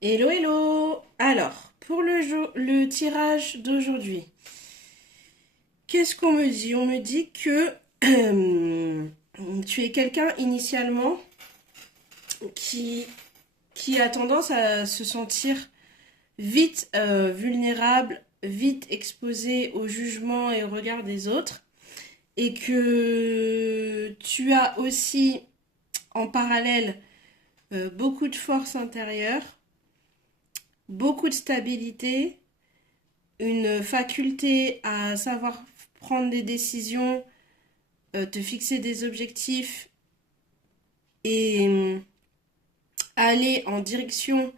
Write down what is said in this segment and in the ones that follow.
Hello, hello! Alors, pour le tirage d'aujourd'hui, qu'est-ce qu'on me dit? On me dit que tu es quelqu'un initialement qui, qui a tendance à se sentir vite vulnérable, vite exposé au jugement et au regard des autres, et que tu as aussi en parallèle beaucoup de force intérieure, beaucoup de stabilité, une faculté à savoir prendre des décisions, te fixer des objectifs et aller en direction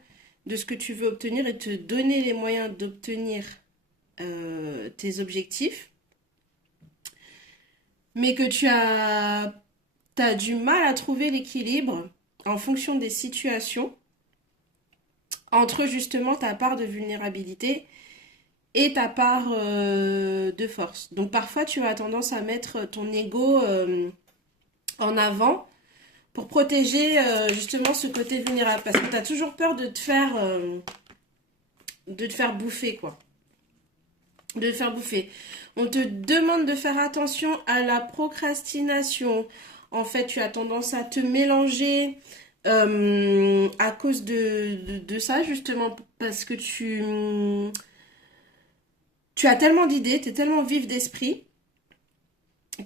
de ce que tu veux obtenir et te donner les moyens d'obtenir tes objectifs, mais que t'as du mal à trouver l'équilibre en fonction des situations entre justement ta part de vulnérabilité et ta part de force. Donc parfois tu as tendance à mettre ton ego en avant pour protéger justement ce côté vulnérable parce que tu as toujours peur de te faire bouffer quoi. De te faire bouffer. On te demande de faire attention à la procrastination. En fait, tu as tendance à te mélanger à cause de ça, justement, parce que tu as tellement d'idées, tu es tellement vif d'esprit,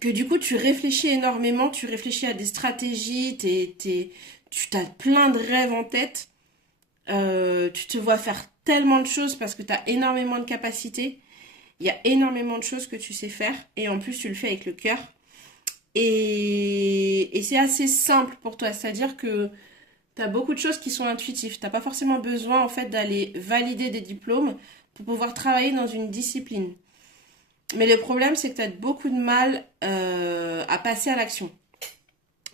que du coup, tu réfléchis énormément, tu réfléchis à des stratégies, tu as plein de rêves en tête, tu te vois faire tellement de choses parce que tu as énormément de capacités. Il y a énormément de choses que tu sais faire et en plus tu le fais avec le cœur. Et c'est assez simple pour toi, c'est-à-dire que tu as beaucoup de choses qui sont intuitives. Tu n'as pas forcément besoin en fait d'aller valider des diplômes pour pouvoir travailler dans une discipline. Mais le problème c'est que tu as beaucoup de mal à passer à l'action.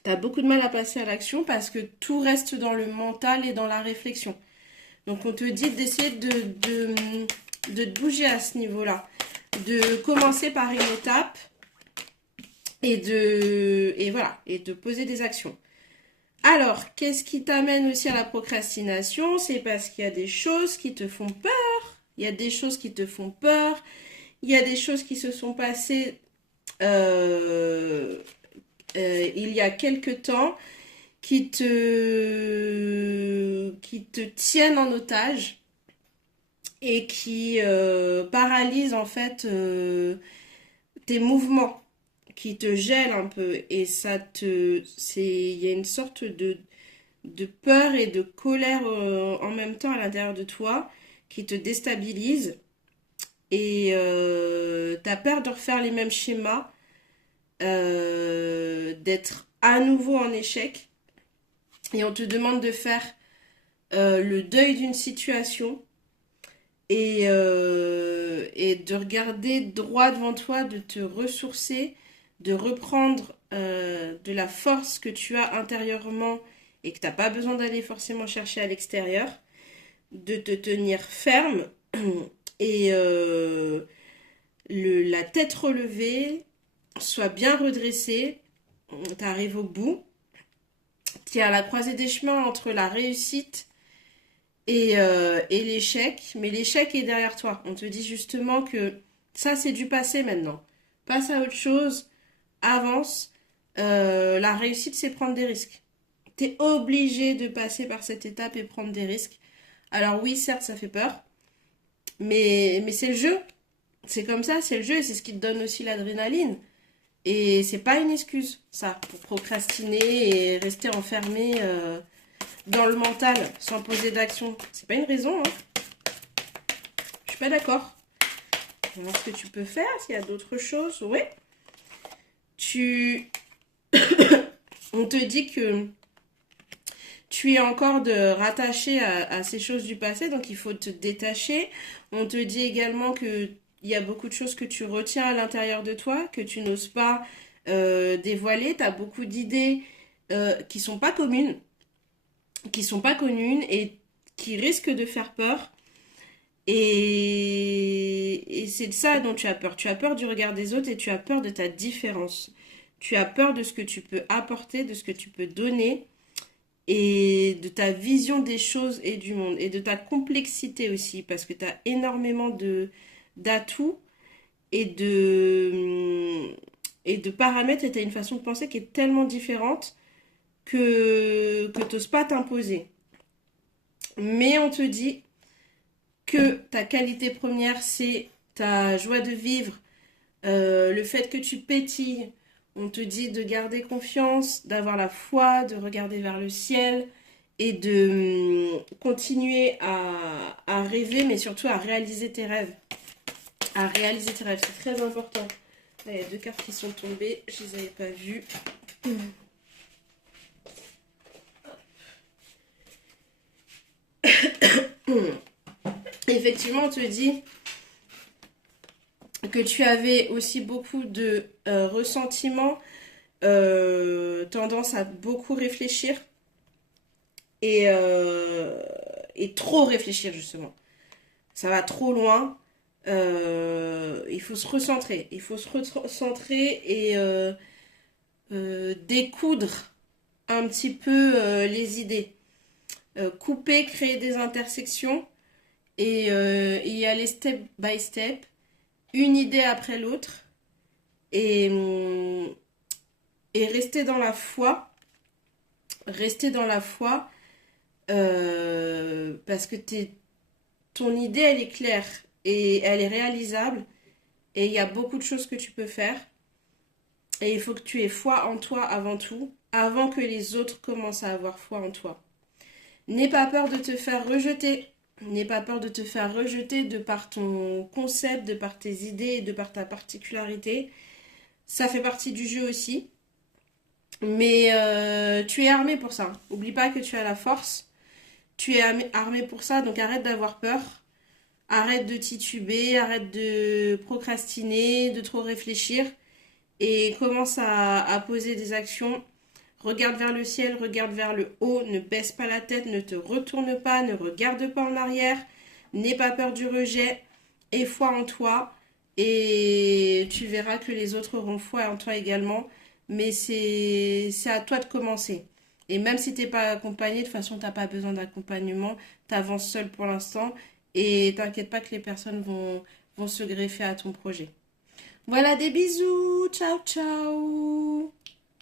Tu as beaucoup de mal à passer à l'action parce que tout reste dans le mental et dans la réflexion. Donc on te dit d'essayer de te bouger à ce niveau-là. De commencer par une étape et voilà, et de poser des actions. Alors, qu'est-ce qui t'amène aussi à la procrastination? C'est parce qu'il y a des choses qui te font peur. Il y a des choses qui te font peur. Il y a des choses qui se sont passées il y a quelque temps qui te tiennent en otage et qui paralysent en fait tes mouvements, qui te gèlent un peu et il y a une sorte de peur et de colère en même temps à l'intérieur de toi qui te déstabilise et t'as peur de refaire les mêmes schémas, d'être à nouveau en échec et on te demande de faire le deuil d'une situation et de regarder droit devant toi, de te ressourcer, de reprendre de la force que tu as intérieurement et que tu n'as pas besoin d'aller forcément chercher à l'extérieur, de te tenir ferme et la tête relevée, sois bien redressée, tu arrives au bout, tu es à la croisée des chemins entre la réussite et l'échec, mais l'échec est derrière toi. On te dit justement que ça c'est du passé maintenant. Passe à autre chose, avance. La réussite c'est prendre des risques. T'es obligé de passer par cette étape et prendre des risques. Alors oui, certes ça fait peur, mais c'est le jeu. C'est comme ça, c'est le jeu et c'est ce qui te donne aussi l'adrénaline. Et c'est pas une excuse, ça, pour procrastiner et rester enfermé dans le mental sans poser d'action. C'est pas une raison, hein. Je suis pas d'accord. On va voir ce que tu peux faire, s'il y a d'autres choses. Oui. Tu... On te dit que tu es encore rattaché à ces choses du passé, donc il faut te détacher. On te dit également que il y a beaucoup de choses que tu retiens à l'intérieur de toi, que tu n'oses pas dévoiler. Tu as beaucoup d'idées qui sont pas communes, qui sont pas communes et qui risquent de faire peur. Et c'est de ça dont tu as peur. Tu as peur du regard des autres et tu as peur de ta différence. Tu as peur de ce que tu peux apporter, de ce que tu peux donner. et de ta vision des choses et du monde et de ta complexité aussi parce que tu as énormément d'atouts et de paramètres et tu as une façon de penser qui est tellement différente que tu n'oses pas t'imposer. Mais on te dit que ta qualité première, c'est ta joie de vivre, le fait que tu pétilles. On te dit de garder confiance, d'avoir la foi, de regarder vers le ciel et de continuer à rêver, mais surtout à réaliser tes rêves. À réaliser tes rêves, c'est très important. Là, il y a deux cartes qui sont tombées, je les avais pas vues. Effectivement, on te dit que tu avais aussi beaucoup de ressentiment, tendance à beaucoup réfléchir et trop réfléchir justement. Ça va trop loin. Il faut se recentrer. Il faut se recentrer et découdre un petit peu les idées. Couper, créer des intersections et y aller step by step, une idée après l'autre et, et rester dans la foi. Rester dans la foi parce que ton idée, elle est claire et elle est réalisable et il y a beaucoup de choses que tu peux faire. Et il faut que tu aies foi en toi avant tout, avant que les autres commencent à avoir foi en toi. N'aie pas peur de te faire rejeter. N'aie pas peur de te faire rejeter de par ton concept, de par tes idées, de par ta particularité. Ça fait partie du jeu aussi. Mais tu es armé pour ça. N'oublie pas que tu as la force. Tu es armé pour ça, donc arrête d'avoir peur. Arrête de tituber, arrête de procrastiner, de trop réfléchir et commence à poser des actions. Regarde vers le ciel, regarde vers le haut, ne baisse pas la tête, ne te retourne pas, ne regarde pas en arrière, n'aie pas peur du rejet, aie foi en toi et tu verras que les autres auront foi en toi également. Mais c'est à toi de commencer. Et même si tu n'es pas accompagné, de toute façon, tu n'as pas besoin d'accompagnement, tu avances seul pour l'instant et t'inquiète pas que les personnes vont se greffer à ton projet. Voilà, des bisous, ciao ciao.